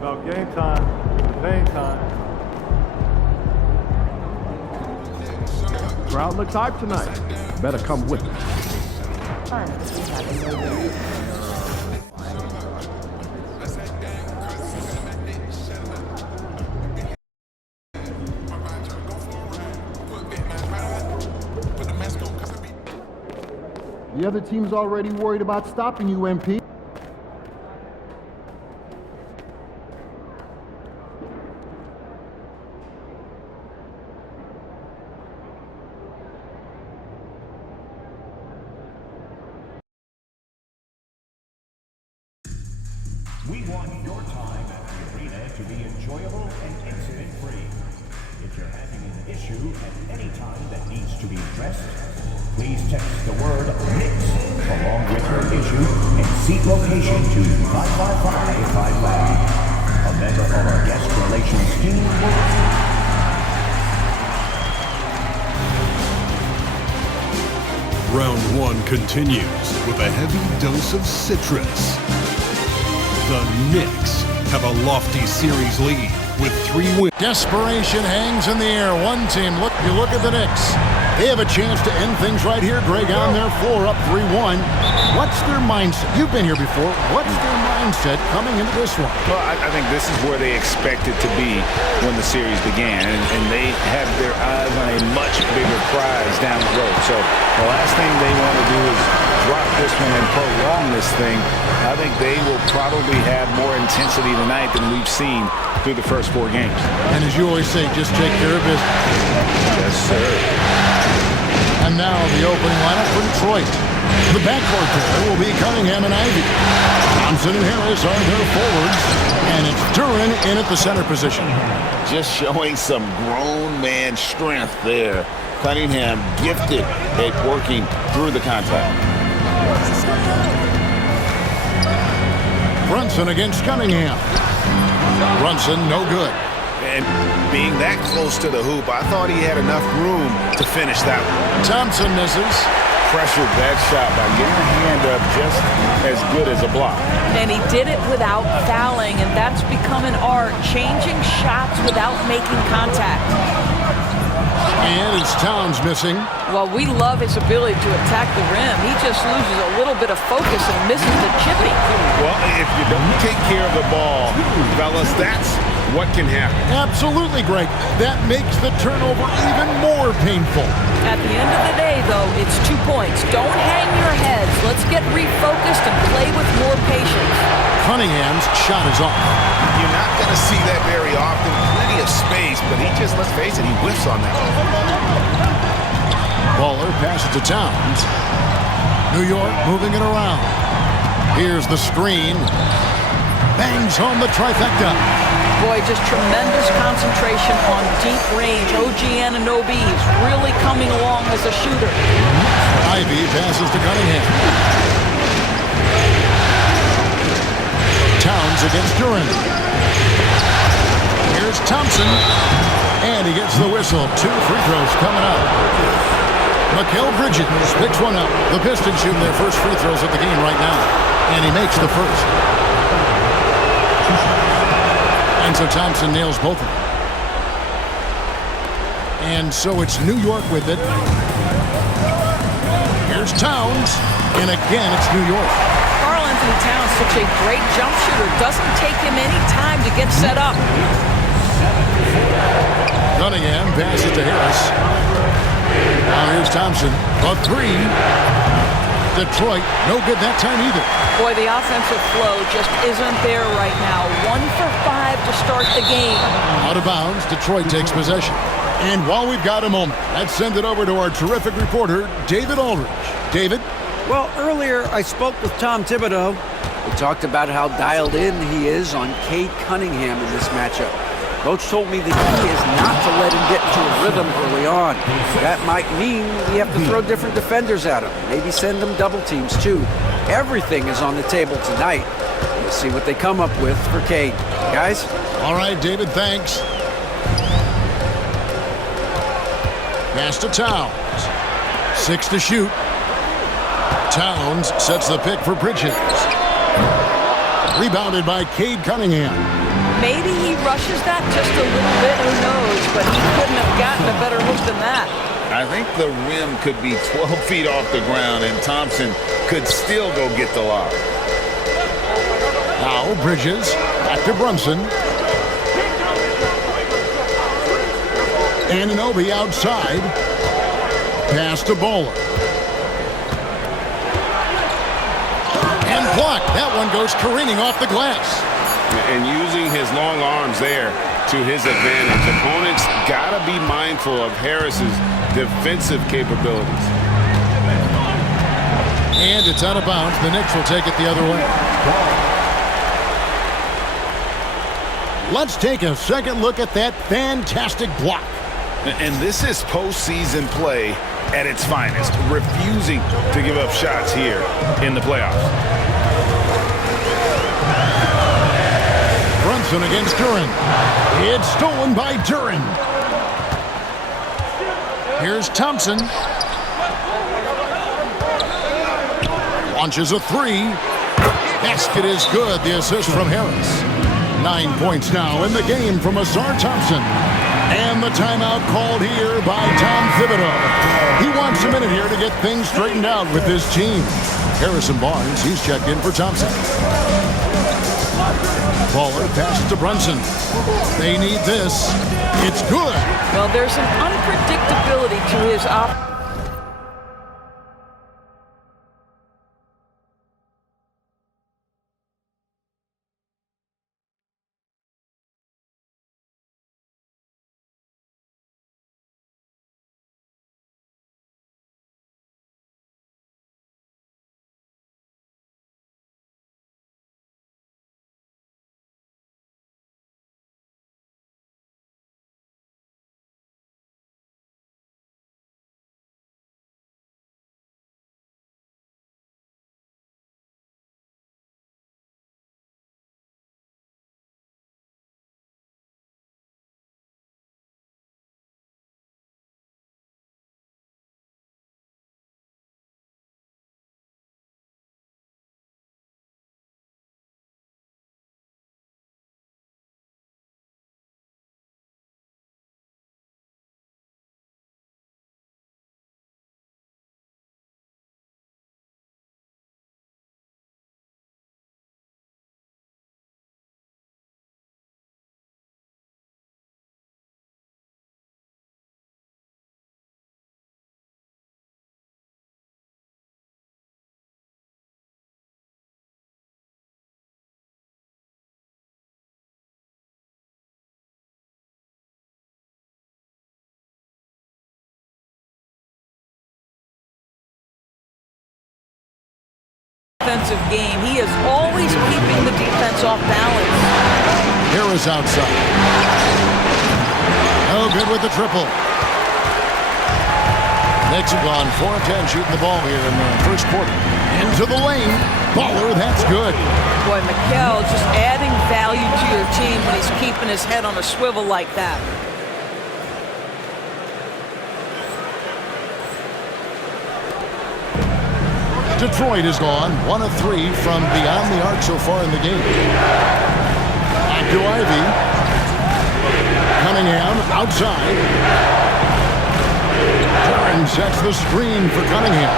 About game time, pain time. Crowd looks hype tonight. Better come with me. The other team's already worried about stopping you, MP. We want your time at the arena to be enjoyable and incident-free. If you're having an issue at any time that needs to be addressed, please text the word Knicks along with your issue and seat location to 55555. A member of our guest relations team will... Round one continues with a heavy dose of citrus. The Knicks have a lofty series lead with 3 wins. Desperation hangs in the air. One team, you look at the Knicks. They have a chance to end things right here, Greg, on their floor, up 3-1. What's their mindset? You've been here before. What's their mindset coming into this one? Well, I think this is where they expected to be when the series began, and they have their eyes on a much bigger prize down the road. So the last thing they want to do is drop this one and prolong this thing. I think they will probably have more intensity tonight than we've seen through the first 4 games. And as you always say, just take care of business. Yes, sir. And now the opening lineup for Detroit. The backcourt there will be Cunningham and Ivey. Thompson and Harris are their forwards. And it's Duren in at the center position. Just showing some grown man strength there. Cunningham gifted at working through the contact. Brunson against Cunningham. Brunson, no good. And being that close to the hoop, I thought he had enough room to finish that one. Thompson misses. Pressured that shot by getting a hand up just as good as a block. And he did it without fouling, and that's become an art, changing shots without making contact. And it's Towns missing. Well, we love his ability to attack the rim. He just loses a little bit of focus and misses the chipping. Well, if you don't take care of the ball, fellas, that's what can happen. Absolutely, Greg. That makes the turnover even more painful. At the end of the day, though, it's 2 points. Don't hang your heads. Let's get refocused and play with more patience. Cunningham's shot is off. You're not going to see that very often. Plenty of space, but he just, let's face it, he whiffs on that. Baller passes to Towns. New York moving it around. Here's the screen. Bangs home the trifecta. Boy, just tremendous concentration on deep range. OG Anunoby is really coming along as a shooter. Ivey passes to Cunningham. Towns against Duren. Here's Thompson. And he gets the whistle. 2 free throws coming up. Mikal Bridges picks one up. The Pistons shooting their first free throws of the game right now. And he makes the first. And so Thompson nails both of them. And so it's New York with it. Here's Towns. And again, it's New York. Karl-Anthony Towns, such a great jump shooter. Doesn't take him any time to get set up. Cunningham passes to Harris. Now here's Thompson. A 3. Detroit, no good that time either. Boy, the offensive flow just isn't there right now. 1 for 5 to start the game. Out of bounds, Detroit takes possession. And while we've got a moment, let's send it over to our terrific reporter, David Aldridge. David? Well, earlier I spoke with Tom Thibodeau. We talked about how dialed in he is on Cade Cunningham in this matchup. Coach told me the key is not to let him get into a rhythm early on. That might mean we have to throw different defenders at him. Maybe send them double teams too. Everything is on the table tonight. We'll see what they come up with for Cade. Guys? All right, David, thanks. Pass to Towns. 6 to shoot. Towns sets the pick for Bridges. Rebounded by Cade Cunningham. Maybe he rushes that just a little bit, who knows, but he couldn't have gotten a better look than that. I think the rim could be 12 feet off the ground, and Thompson could still go get the lob. Now Bridges, back to Brunson. Anunoby outside. Pass to Bowler. And blocked. That one goes careening off the glass. And using his long arms there to his advantage. Opponents got to be mindful of Harris's defensive capabilities. And it's out of bounds. The Knicks will take it the other way. Let's take a second look at that fantastic block. And this is postseason play at its finest, refusing to give up shots here in the playoffs. Brunson against Duren. It's stolen by Duren. Here's Thompson. Launches a three. Basket is good. The assist from Harris. 9 points now in the game from Ausar Thompson. And the timeout called here by Tom Thibodeau. He wants a minute here to get things straightened out with his team. Harrison Barnes, he's checked in for Thompson. Bowler passes to Brunson. They need this. It's good. Well, there's an unpredictability to his offensive game. He is always keeping the defense off balance. Harris outside. No good with the triple. Knicks have gone 4 of 10 shooting the ball here in the first quarter. Into the lane. Bowler, that's good. Boy, Mikal just adding value to your team when he's keeping his head on a swivel like that. Detroit is gone 1 of 3 from beyond the arc so far in the game. Back to Ivy. Cunningham outside. Duren sets the screen for Cunningham.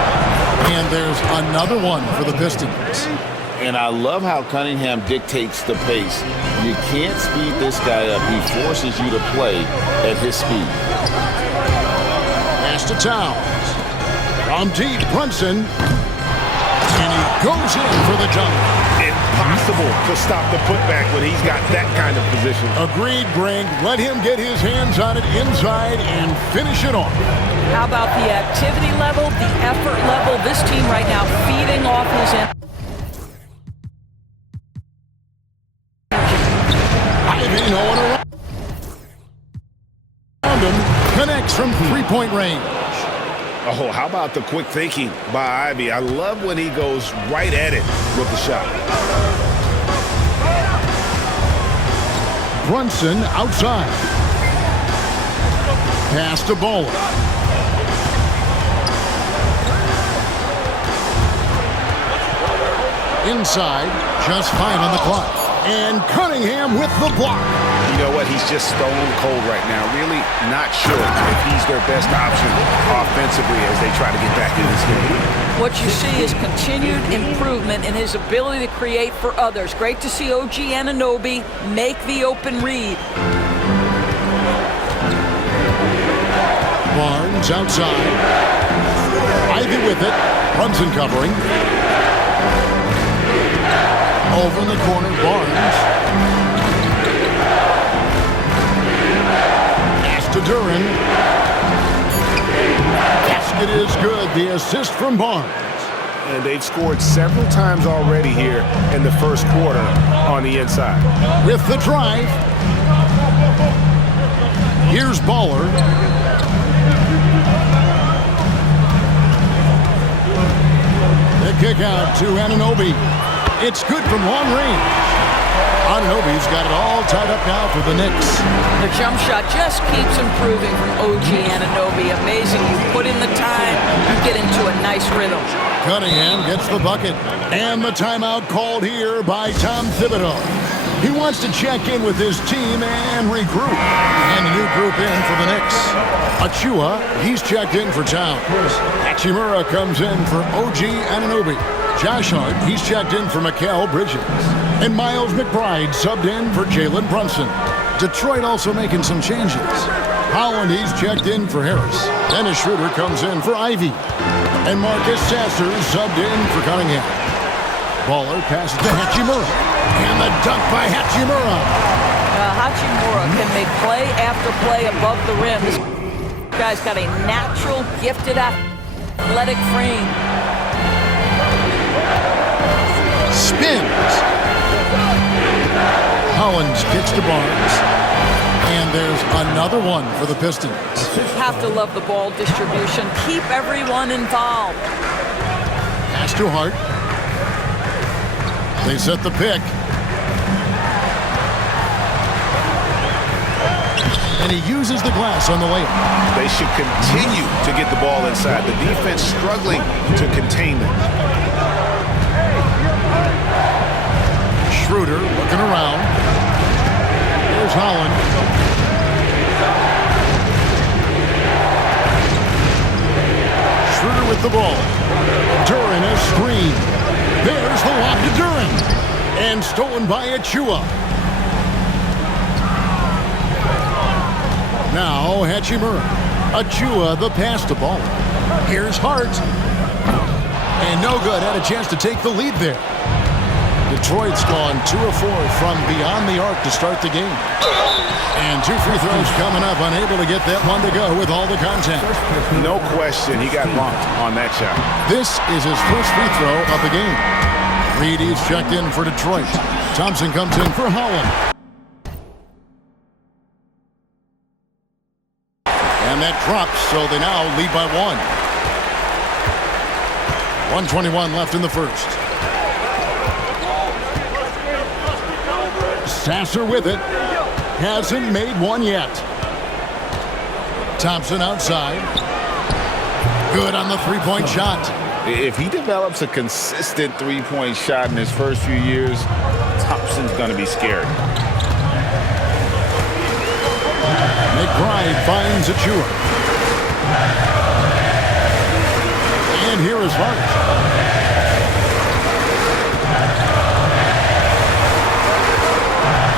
And there's another one for the Pistons. And I love how Cunningham dictates the pace. You can't speed this guy up. He forces you to play at his speed. Pass to Towns. From deep, Brunson. And he goes in for the dunk. Impossible to stop the putback when he's got that kind of position. Agreed, Greg. Let him get his hands on it inside and finish it off. How about the activity level, the effort level? This team right now feeding off his energy. Ivy, no one around him. Connects from three-point range. Oh, how about the quick thinking by Ivy? I love when he goes right at it with the shot. Brunson outside. Pass to Bowler. Inside, just fine on the clock. And Cunningham with the block. You know what? He's just stone cold right now. Really not sure if he's their best option offensively as they try to get back in this game. What you see is continued improvement in his ability to create for others. Great to see OG Anunoby make the open read. Barnes outside. Ivy with it. Brunson covering. Over in the corner, Barnes. Pass to Duren. Basket is good. The assist from Barnes. And they've scored several times already here in the first quarter on the inside. With the drive. Here's Baller. The kick out to Anunoby. It's good from long range. Anunoby's got it all tied up now for the Knicks. The jump shot just keeps improving from OG Anunoby. Amazing. You put in the time, you get into a nice rhythm. Cunningham gets the bucket. And the timeout called here by Tom Thibodeau. He wants to check in with his team and regroup. And a new group in for the Knicks. Achua, he's checked in for Towns. Hachimura comes in for OG Anunoby. Josh Hart, he's checked in for Mikal Bridges. And Miles McBride subbed in for Jalen Brunson. Detroit also making some changes. Holland, he's checked in for Harris. Dennis Schroeder comes in for Ivy. And Marcus Sasser subbed in for Cunningham. Baller passes to Hachimura. And the dunk by Hachimura. Hachimura can make play after play above the rim. This guy's got a natural, gifted, athletic frame. Spins. Hollins kicks to Barnes. And there's another one for the Pistons. You have to love the ball distribution. Keep everyone involved. Pass to Hart. They set the pick. And he uses the glass on the layup. They should continue to get the ball inside. The defense struggling to contain them. Schroeder looking around. There's Holland. Schroeder with the ball. Duren a screen. There's the lob to Duren. And stolen by Achua. Now Hachimura. Achua the pass to ball. Here's Hart. And no good. Had a chance to take the lead there. Detroit's gone 2 of 4 from beyond the arc to start the game. And 2 free throws coming up. Unable to get that one to go with all the contact. No question, he got bumped on that shot. This is his first free throw of the game. Reed is checked in for Detroit. Thompson comes in for Holland. And that drops, so they now lead by 1. 1:21 left in the first. Sasser with it. Hasn't made one yet. Thompson outside. Good on the three-point shot. If he develops a consistent three-point shot in his first few years, Thompson's going to be scary. McBride finds Achua. And here is Hart.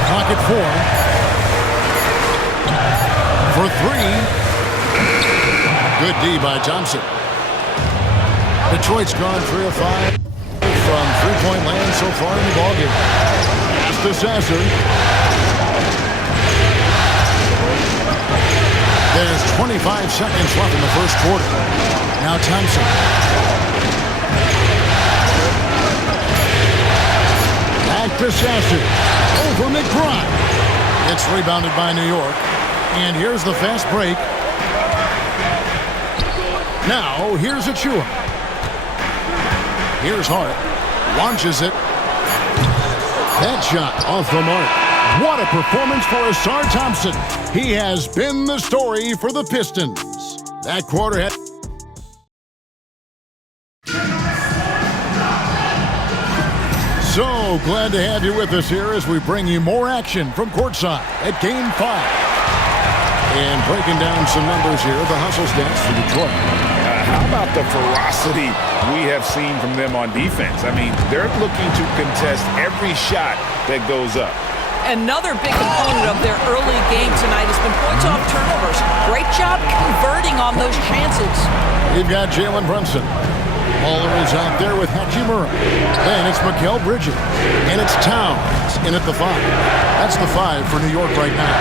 Pocket 4. For 3. Good D by Thompson. Detroit's gone 3 of 5 from three-point land so far in the ballgame. Pass to Sasser. There's 25 seconds left in the first quarter. Now Thompson. Back to Sasser. Over McBride. It's rebounded by New York. And here's the fast break. Now, here's Achua. Here's Hart. Launches it. That shot off the mark. What a performance for Ausar Thompson. He has been the story for the Pistons. That quarter had... So glad to have you with us here as we bring you more action from courtside at Game 5. And breaking down some numbers here, the hustle stats for Detroit. How about the ferocity we have seen from them on defense? I mean, they're looking to contest every shot that goes up. Another big component of their early game tonight has been points off turnovers. Great job converting on those chances. You've got Jalen Brunson. Baller is out there with Hachimura. Then it's Mikal Bridges. And it's Towns in at the 5. That's the 5 for New York right now.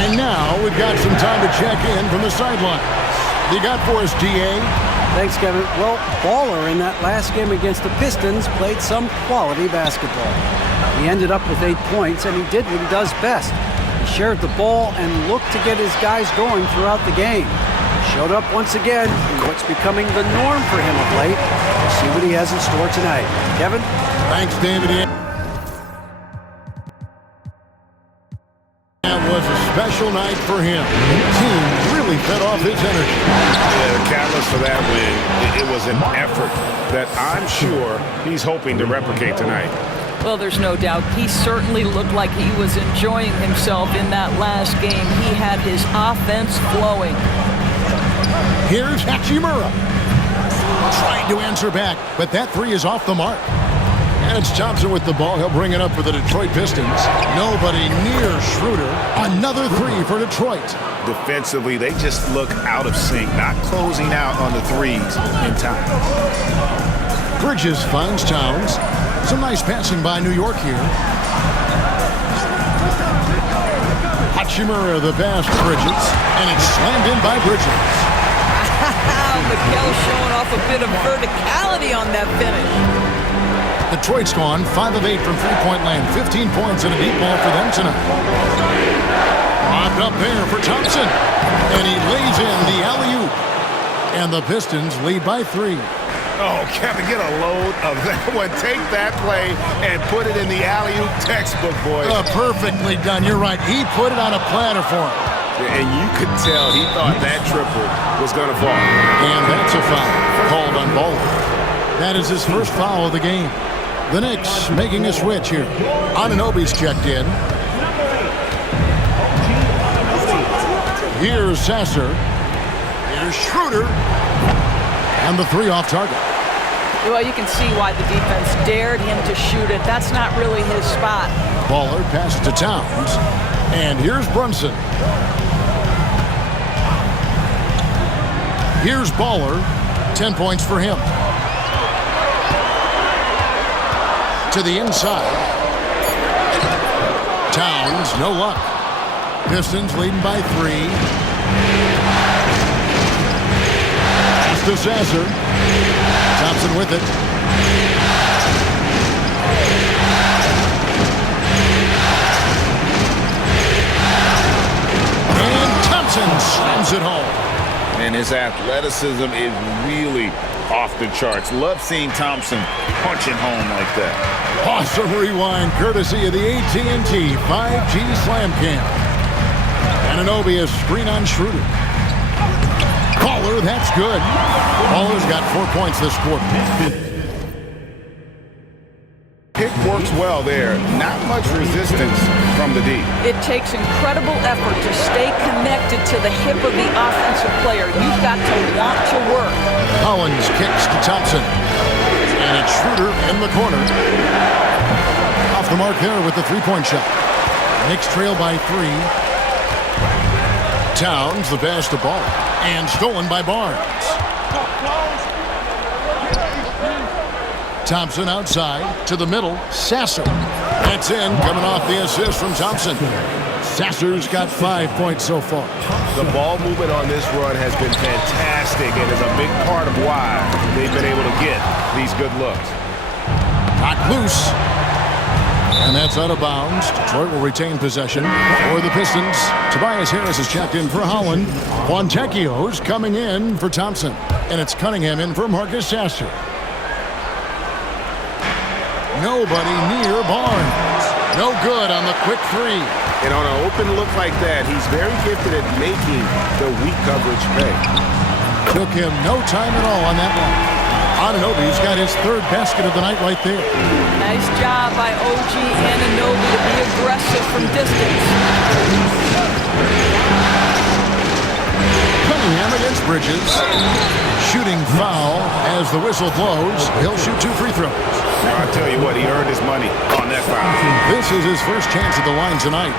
And now we've got some time to check in from the sidelines. You got for us, DA? Thanks, Kevin. Well, Baller in that last game against the Pistons played some quality basketball. He ended up with 8 points, and he did what he does best. He shared the ball and looked to get his guys going throughout the game. He showed up once again in what's becoming the norm for him of late. We'll see what he has in store tonight. Kevin? Thanks, David. That was a special night for him. The team really fed off his energy. Yeah, the catalyst for that win, it was an effort that I'm sure he's hoping to replicate tonight. Well, there's no doubt. He certainly looked like he was enjoying himself in that last game. He had his offense flowing. Here's Hachimura. Trying to answer back, but that 3 is off the mark. And it's Thompson with the ball. He'll bring it up for the Detroit Pistons. Nobody near Schroeder. Another 3 for Detroit. Defensively, they just look out of sync, not closing out on the threes in time. Bridges finds Towns. Some nice passing by New York here. Hachimura the pass to Bridges. And it's slammed in by Bridges. Mikal showing off a bit of verticality on that finish. Detroit's gone 5 of 8 from three-point land. 15 points and a deep ball for them tonight. Lobbed up there for Thompson. And he lays in the alley-oop. And the Pistons lead by 3. Oh, Kevin, get a load of that one. Take that play and put it in the alley-oop textbook, boys. Perfectly done. You're right. He put it on a platter for him. And you could tell he thought that triple was going to fall. And that's a foul called on Baller. That is his first foul of the game. The Knicks making a switch here. Anunoby's checked in. Here's Sasser. Here's Schroeder. And the 3 off target. Well, you can see why the defense dared him to shoot it. That's not really his spot. Baller passes to Towns. And here's Brunson. Here's Baller. 10 points for him. To the inside. Towns, no luck. Pistons leading by 3. Pass to Sasser. Thompson with it. And Thompson slams it home. And his athleticism is really off the charts. Love seeing Thompson punching home like that. Awesome rewind courtesy of the AT&T 5G Slam Cam. Anunoby a screen on Schroeder. Baller, that's good. Baller's got 4 points this quarter. Pick works well there. Not much resistance from the D. It takes incredible effort to stay connected to the hip of the offensive player. You've got to want to work. Collins kicks to Thompson. And it's Schroeder in the corner. Off the mark there with the 3-point shot. Knicks trail by 3. Towns, the pass to Ball. And stolen by Barnes. Thompson outside to the middle. Sasser. That's in, coming off the assist from Thompson. Sasser's got 5 points so far. The ball movement on this run has been fantastic and is a big part of why they've been able to get these good looks. Knocked loose. And that's out of bounds. Detroit will retain possession for the Pistons. Tobias Harris is checked in for Holland. Fontecchio's coming in for Thompson. And it's Cunningham in for Marcus Sasser. Nobody near Barnes. No good on the quick 3. And on an open look like that, he's very gifted at making the weak coverage pay. Took him no time at all on that one. Anunoby's got his third basket of the night right there. Nice job by OG Anunoby to be aggressive from distance. Cunningham against Bridges. Shooting foul as the whistle blows. He'll shoot 2 free throws. I'll tell you what, he earned his money on that foul. This is his first chance at the line tonight.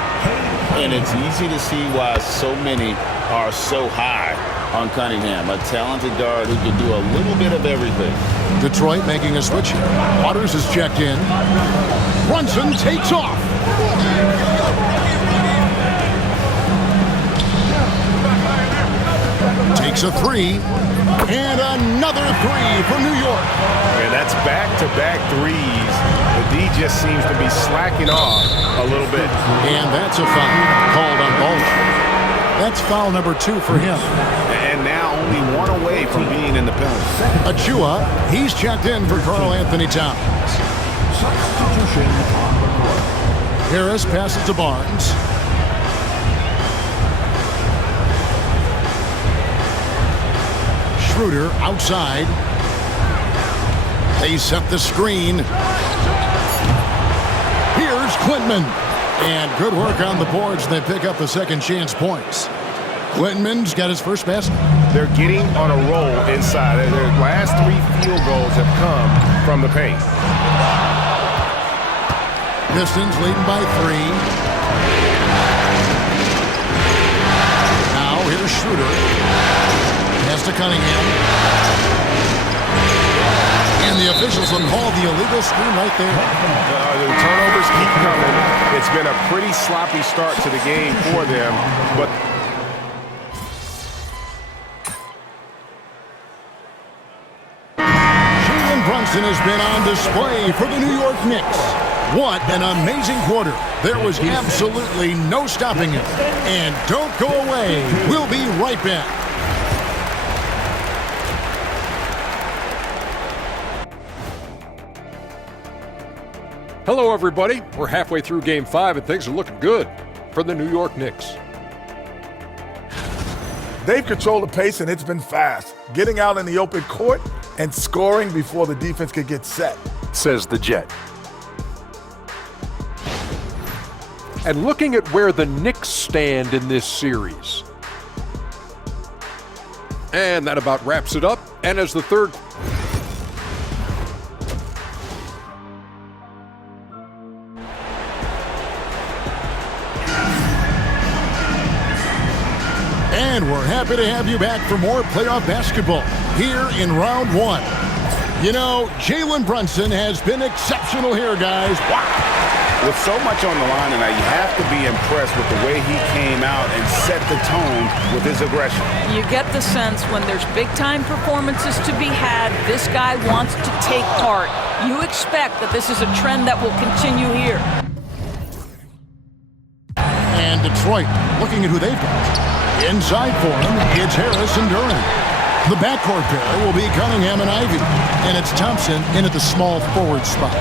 And it's easy to see why so many are so high on Cunningham, a talented guard who can do a little bit of everything. Detroit making a switch here. Waters is checked in. Brunson takes off. Takes a 3. And another 3 for New York. And that's back-to-back threes. The D just seems to be slacking off a little bit. And that's a foul called on Baldwin. That's foul number 2 for him. And now only 1 away from being in the penalty. Achua, he's checked in for Karl Anthony Towns. Substitution on the court. Harris passes to Barnes. Schroeder outside. They set the screen. Here's Quintman. And good work on the boards. They pick up the second chance points. Quintman's got his first basket. They're getting on a roll inside. Their last 3 field goals have come from the paint. Pistons leading by 3. Now here's Schroeder. Pass to Cunningham. And the officials will call the illegal screen right there. The turnovers keep coming. It's been a pretty sloppy start to the game for them, but Jalen Brunson has been on display for the New York Knicks. What an amazing quarter. There was absolutely no stopping him. And don't go away. We'll be right back. Hello, everybody. We're halfway through Game 5, and things are looking good for the New York Knicks. They've controlled the pace, and it's been fast, getting out in the open court and scoring before the defense could get set. Says the Jet. And looking at where the Knicks stand in this series. And that about wraps it up. And as the third... And we're happy to have you back for more playoff basketball here in round 1. You know, Jalen Brunson has been exceptional here, guys. Wow. with so much on the line tonight, you have to be impressed with the way he came out and set the tone with his aggression. You get the sense when there's big-time performances to be had, this guy wants to take part. You expect that this is a trend that will continue here. And Detroit, looking at who they've got. Inside for him, it's Harris and Duren. The backcourt pair will be Cunningham and Ivy. And it's Thompson in at the small forward spot.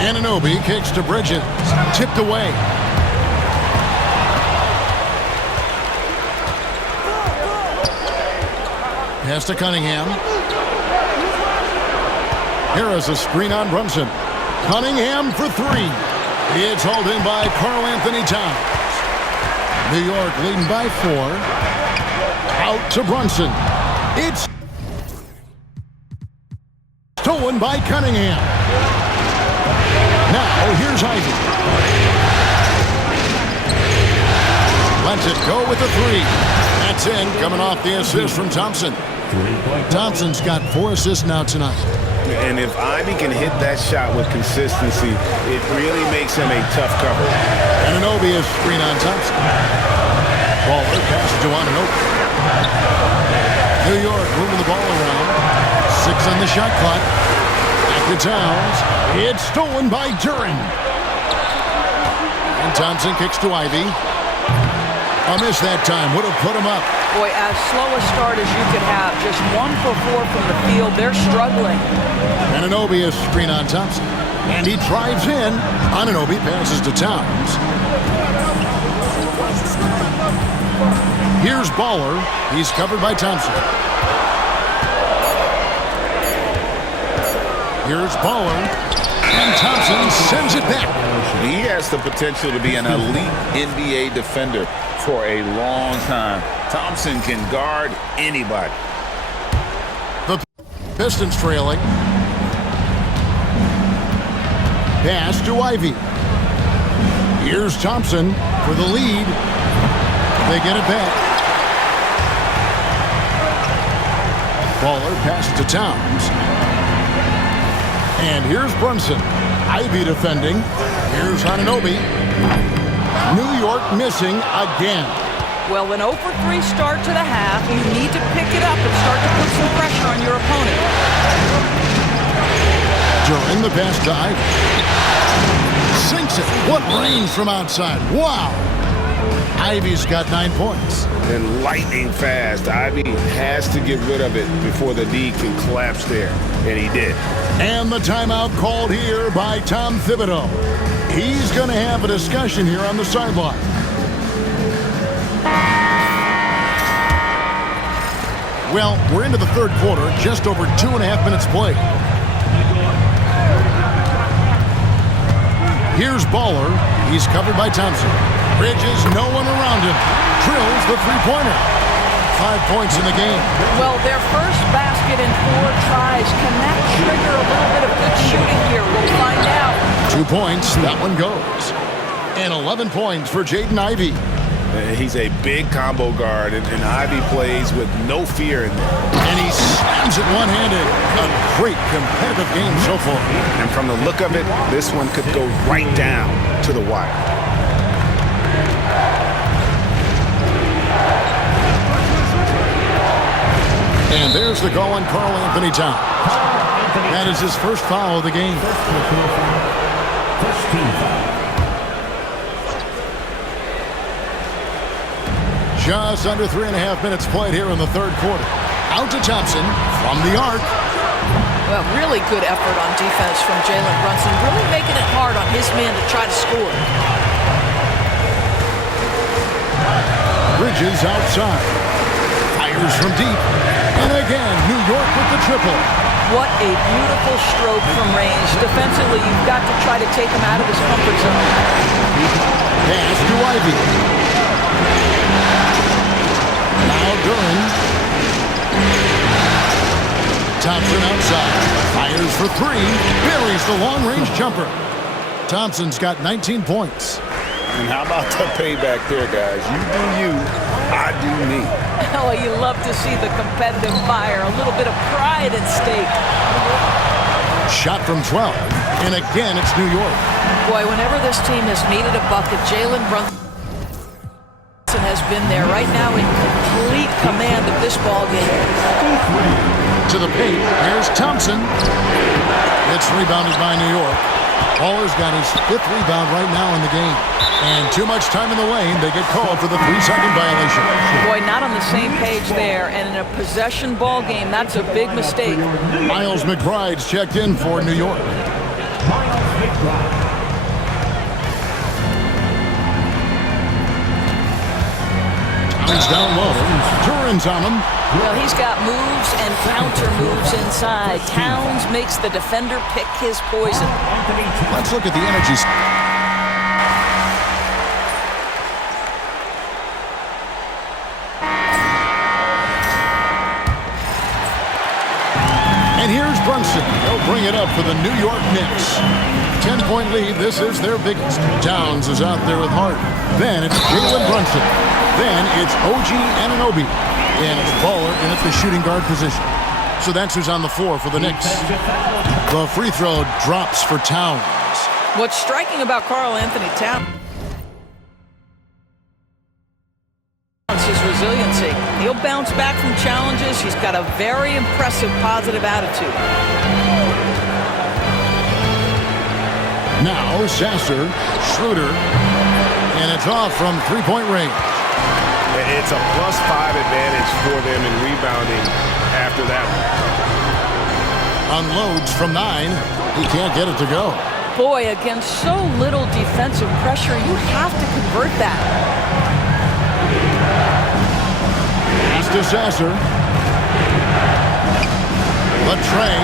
Anunoby kicks to Bridges. Tipped away. Pass to Cunningham. Harris a screen on Brunson. Cunningham for three. It's hauled in by Karl Anthony Towns. New York leading by 4. Out to Brunson. It's stolen by Cunningham. Now here's Ivy. Lets it go with the 3. That's in, coming off the assist from Thompson. Thompson's got 4 assists now tonight. And if Ivy can hit that shot with consistency, it really makes him a tough cover. Anunoby is screen on Thompson. Baller passes to Anunoby. New York moving the ball around. 6 on the shot clock. Back to Towns. It's stolen by Duren. And Thompson kicks to Ivy. A miss that time. Would have put him up. Boy, as slow a start as you could have. Just 1 for 4 from the field. They're struggling. Anunoby is screen on Thompson. And he drives in. Anunoby passes to Towns. Here's Baller. He's covered by Thompson. Here's Baller. And Thompson sends it back. He has the potential to be an elite NBA defender for a long time. Thompson can guard anybody. The Pistons trailing. Pass to Ivy. Here's Thompson for the lead. They get it back. Baller passes to Towns. And here's Brunson. Ivy defending. Here's Anunoby. New York missing again. Well, an 0-for-3 start to the half, you need to pick it up and start to put some pressure on your opponent. During the pass to Ivy. Sinks it. What range from outside. Wow. Ivy's got 9 points. And lightning fast. Ivy has to get rid of it before the D can collapse there. And he did. And the timeout called here by Tom Thibodeau. He's going to have a discussion here on the sideline. Well, we're into the third quarter, just over 2.5 minutes played. Here's Baller. He's covered by Thompson. Bridges, no one around him. Drills the three-pointer. 5 points in the game. Well, their first basket in 4 tries. Can that trigger a little bit of good shooting here? We'll find out. 2 points. That one goes. And 11 points for Jaden Ivey. He's a big combo guard, and Ivy plays with no fear in there. And he slams it one-handed. A great competitive game so far. And from the look of it, this one could go right down to the wire. And there's the call on Karl Anthony Towns. That is his first foul of the game. First team foul. Just under 3.5 minutes played here in the third quarter. Out to Thompson from the arc. Well, really good effort on defense from Jalen Brunson. Really making it hard on his man to try to score. Bridges outside. Fires from deep. And again, New York with the triple. What a beautiful stroke from range. Defensively, you've got to try to take him out of his comfort zone. Pass to Ivy. Now Duran. Thompson outside. Fires for 3. Buries the long-range jumper. Thompson's got 19 points. And how about the payback there, guys? You do you, I do me. Oh, you love to see the competitive fire. A little bit of pride at stake. Shot from 12. And again, it's New York. Boy, whenever this team has needed a bucket, Jalen Brunson has been there right now in complete command of this ball game. To the paint, here's Thompson. It's rebounded by New York. Baller's got his 5th rebound right now in the game. And too much time in the lane, they get called for the 3-second violation. Boy, not on the same page there. And in a possession ball game, that's a big mistake. Miles McBride's checked in for New York. Miles McBride. Towns down low. Duran's on him. Well, he's got moves and counter moves inside. Towns makes the defender pick his poison. Let's look at the energy. And here's Brunson. They'll bring it up for the New York Knicks. 10-point lead. This is their biggest. Towns is out there with Hart. Then it's Jalen Brunson. Then it's OG Anunoby. And it's Baller in at the shooting guard position. So that's who's on the floor for the Knicks. The free throw drops for Towns. What's striking about Karl Anthony Towns is his resiliency. He'll bounce back from challenges. He's got a very impressive positive attitude. Now Sasser, Schroeder, and it's off from three-point range. It's a +5 advantage for them in rebounding after that one. Unloads from 9. He can't get it to go. Boy, against so little defensive pressure, you have to convert that. Pass to Sasser. The tray.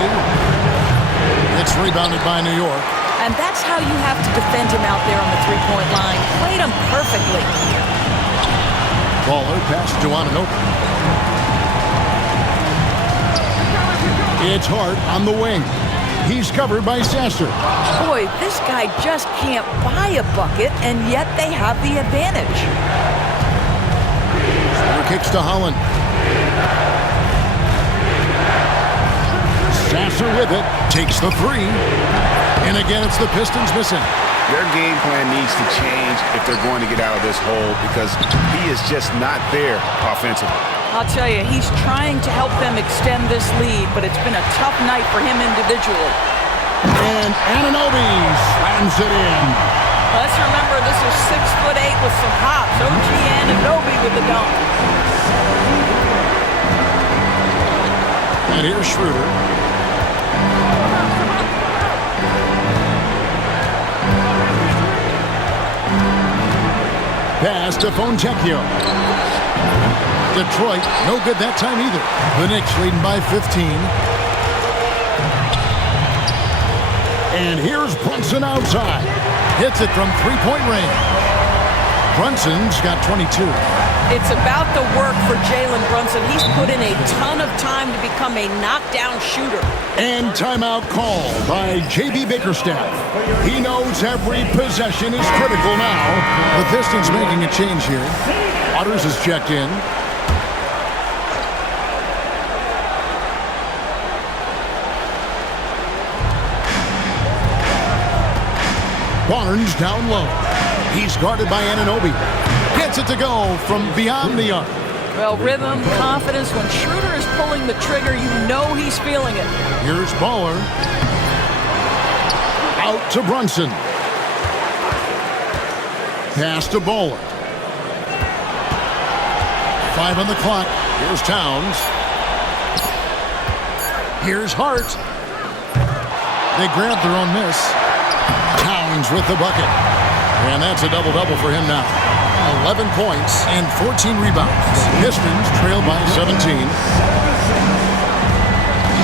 It's It's rebounded by New York. And that's how you have to defend him out there on the three-point line. Played him perfectly. Baller past Anunoby. It's Hart on the wing. He's covered by Sasser. Boy, this guy just can't buy a bucket, and yet they have the advantage. Kicks to Holland. Sasser with it. Takes the three. And again, it's the Pistons missing. Their game plan needs to change if they're going to get out of this hole because he is just not there offensively. I'll tell you, he's trying to help them extend this lead, but it's been a tough night for him individually. And Anunoby slams it in. Let's remember, this is 6'8" with some hops. OG Anunoby with the dunk. And here's Schroeder. Pass to Fontecchio. Detroit, no good that time either. The Knicks leading by 15. And here's Brunson outside. Hits it from three-point range. Brunson's got 22. It's about the work for Jalen Brunson. He's put in a ton of time to become a knockdown shooter. And timeout call by J.B. Bickerstaff. He knows every possession is critical now. The Pistons making a change here. Waters is checked in. Barnes down low. He's guarded by Anunoby. Gets it to go from beyond the arc. Well, rhythm, confidence. When Schroeder is pulling the trigger, you know he's feeling it. Here's Baller. Out to Brunson. Pass to Baller. 5 on the clock. Here's Towns. Here's Hart. They grab their own miss. Towns with the bucket. And that's a double-double for him now. 11 points and 14 rebounds. Pistons trail by 17.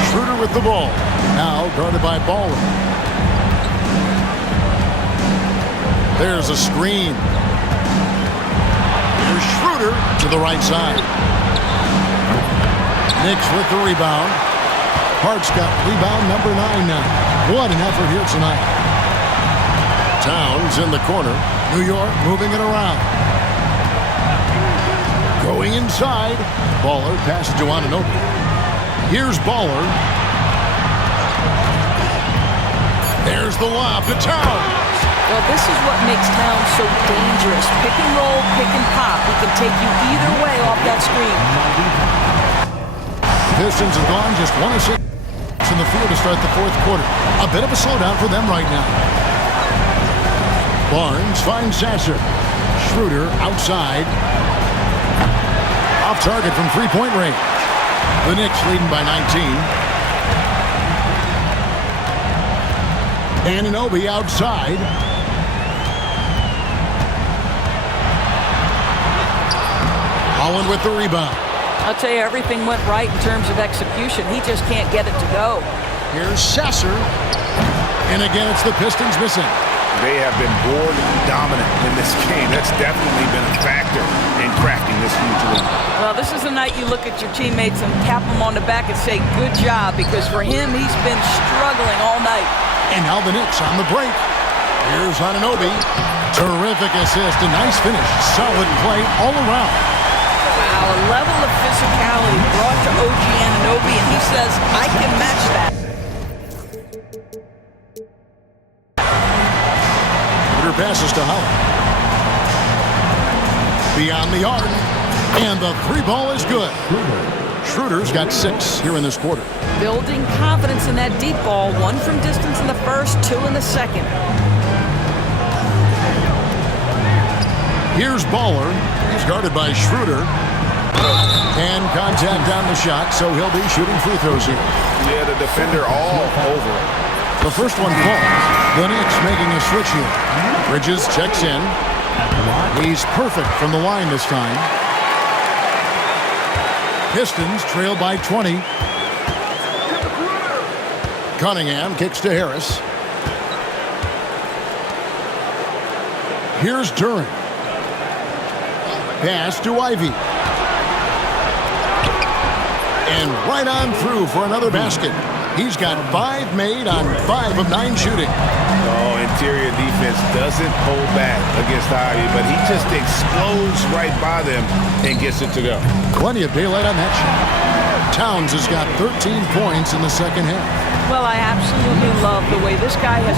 Schroeder with the ball. Now guarded by Baller. There's a screen. Here's Schroeder to the right side. Knicks with the rebound. Hart's got rebound number 9 now. What an effort here tonight. Towns in the corner. New York moving it around. Going inside. Baller passes to Anunoby. Here's Baller. There's the lob to Towns. Well, this is what makes Towns so dangerous. Pick and roll, pick and pop. He can take you either way off that screen. Pistons have gone just 1 of 6 in the field to start the fourth quarter. A bit of a slowdown for them right now. Barnes finds Sasser. Schroeder outside. Off target from three-point range. The Knicks leading by 19. Anunoby outside. Holland with the rebound. I'll tell you, everything went right in terms of execution. He just can't get it to go. Here's Sasser. And again, it's the Pistons missing. They have been board dominant in this game. That's definitely been a factor in cracking this huge lead. Well, this is the night you look at your teammates and tap them on the back and say, good job, because for him, he's been struggling all night. And now the Knicks on the break. Here's Anunoby. Terrific assist. A nice finish. Solid play all around. Wow, a level of physicality brought to OG Anunoby, and he says, I can match that. Passes to Holland. Beyond the arc. And the three ball is good. Schroeder's got 6 here in this quarter. Building confidence in that deep ball. 1 from distance in the first, 2 in the second. Here's Baller. He's guarded by Schroeder. And contact on the shot, so he'll be shooting free throws here. Yeah, the defender all over it. The first one falls. The Knicks making a switch here. Bridges checks in. He's perfect from the line this time. Pistons trail by 20. Cunningham kicks to Harris. Here's Duren. Pass to Ivy. And right on through for another basket. He's got 5 made on 5 of 9 shooting. Oh, interior defense doesn't hold back against Ivy, but he just explodes right by them and gets it to go. Plenty of daylight on that shot. Towns has got 13 points in the second half. Well, I absolutely love the way this guy has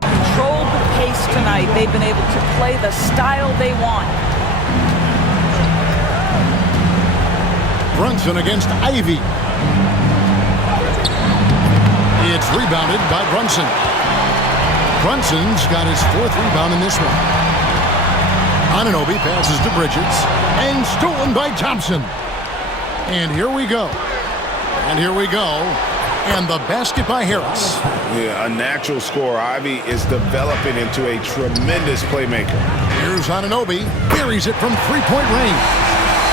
controlled the pace tonight. They've been able to play the style they want. Brunson against Ivy. It's rebounded by Brunson. Brunson's got his 4th rebound in this one. Anunoby passes to Bridges. And stolen by Thompson. And here we go. And here we go. And the basket by Harris. Yeah, a natural scorer. Ivy is developing into a tremendous playmaker. Here's Anunoby. Buries it from 3-point range.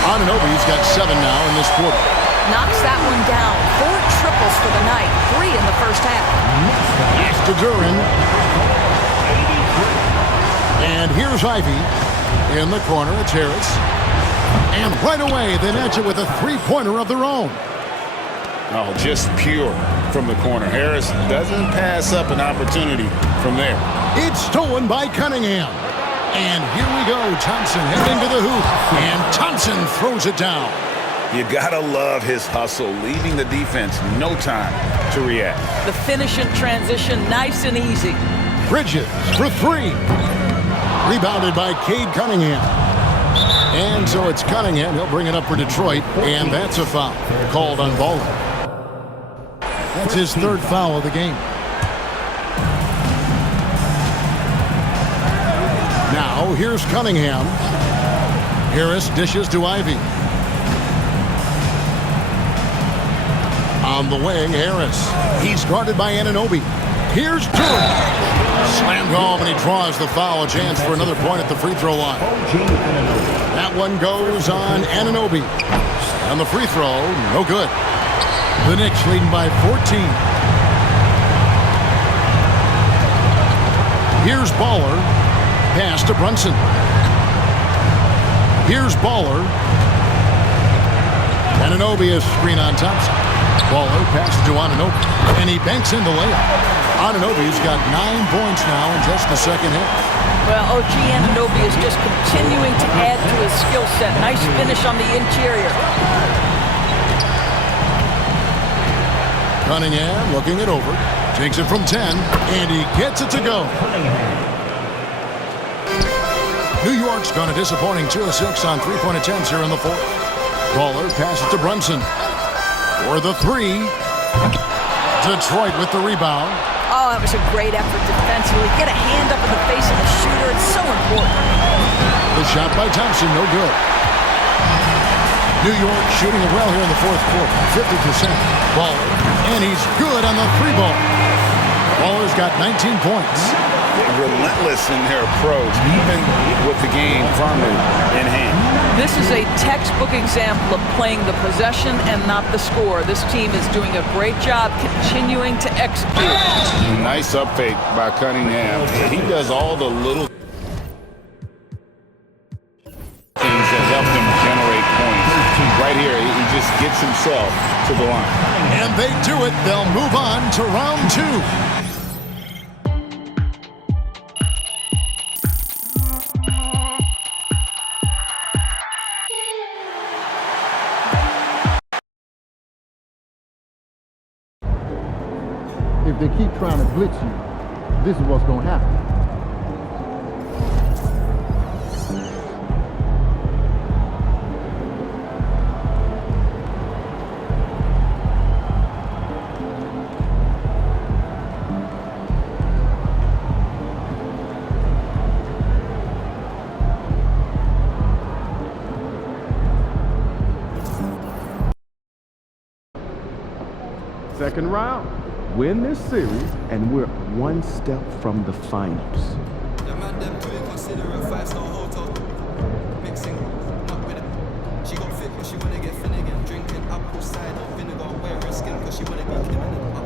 Anunoby's got 7 now in this quarter. Knocks that one down. 4 triples for the night. 3 in the first half. Pass to Duren. And here's Ivy. In the corner, it's Harris. And right away, they match it with a 3-pointer of their own. Oh, just pure from the corner. Harris doesn't pass up an opportunity from there. It's stolen by Cunningham. And here we go. Thompson heading to the hoop. And Thompson throws it down. You gotta love his hustle, leaving the defense no time to react. The finish in transition, nice and easy. Bridges for 3. Rebounded by Cade Cunningham. And so it's Cunningham. He'll bring it up for Detroit. And that's a foul called on Baldwin. That's his 3rd foul of the game. Now here's Cunningham. Harris dishes to Ivy. On the wing, Harris. He's guarded by Anunoby. Here's Duren. Slammed home, and he draws the foul. A chance for another point at the free throw line. That one goes on Anunoby. And the free throw, no good. The Knicks leading by 14. Here's Baller. Pass to Brunson. Here's Baller. Anunoby is screen on Thompson. Baller passes to Anunoby, and he banks in the layup. Anunoby's got 9 points now in just the second half. Well, OG Anunoby is just continuing to add to his skill set. Nice finish on the interior. Cunningham looking it over. Takes it from 10, and he gets it to go. New York's gone a disappointing 2 of 6 on 3-point attempts here in the 4th. Baller passes to Brunson. For the 3. Detroit with the rebound. Oh, that was a great effort defensively. Get a hand up in the face of the shooter. It's so important. The shot by Thompson, no good. New York shooting it well here in the 4th quarter. 50%. Baller. And he's good on the 3-ball. Baller's got 19 points. Relentless in their approach, even with the game firmly in hand. This is a textbook example of playing the possession and not the score. This team is doing a great job continuing to execute. Nice up fake by Cunningham. He does all the little things that help him generate points. Right here, he just gets himself to the line. And they do it. They'll move on to round 2. If they keep trying to blitz you, this is what's going to happen. Second round. Win this series, and we're 1 step from the finals. The man them do consider a 5-star hotel. Mixing up with it. She got fit, but she wanna get Finnegan. Drinking apple cider vinegar, wearing skin, cause she wanna be Kim.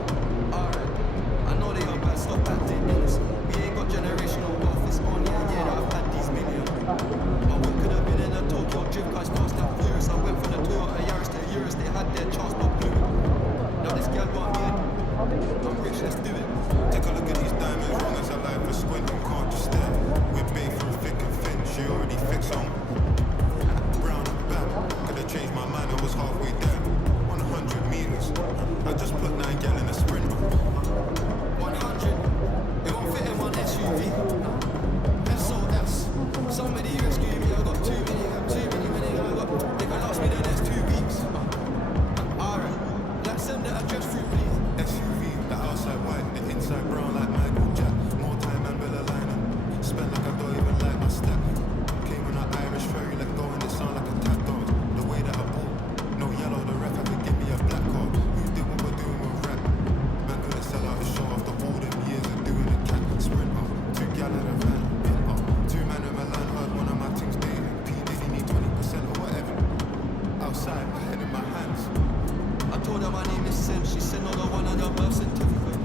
parents. I told her my name is Sen, she said no, the one on the birth certificate.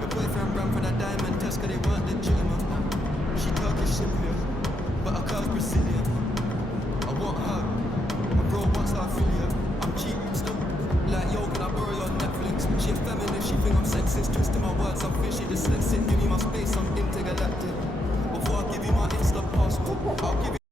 Your boyfriend ran for that diamond test cause they weren't legitimate. She Turkish Cypriot, but her car's Brazilian. I want her, my bro wants her affiliate. I'm cheap still, like yo, can I borrow your Netflix? She a feminist, she think I'm sexist, twisting my words, I'm fishy, dyslexic. Give me my space, I'm intergalactic. Before I give you my Insta password, I'll give you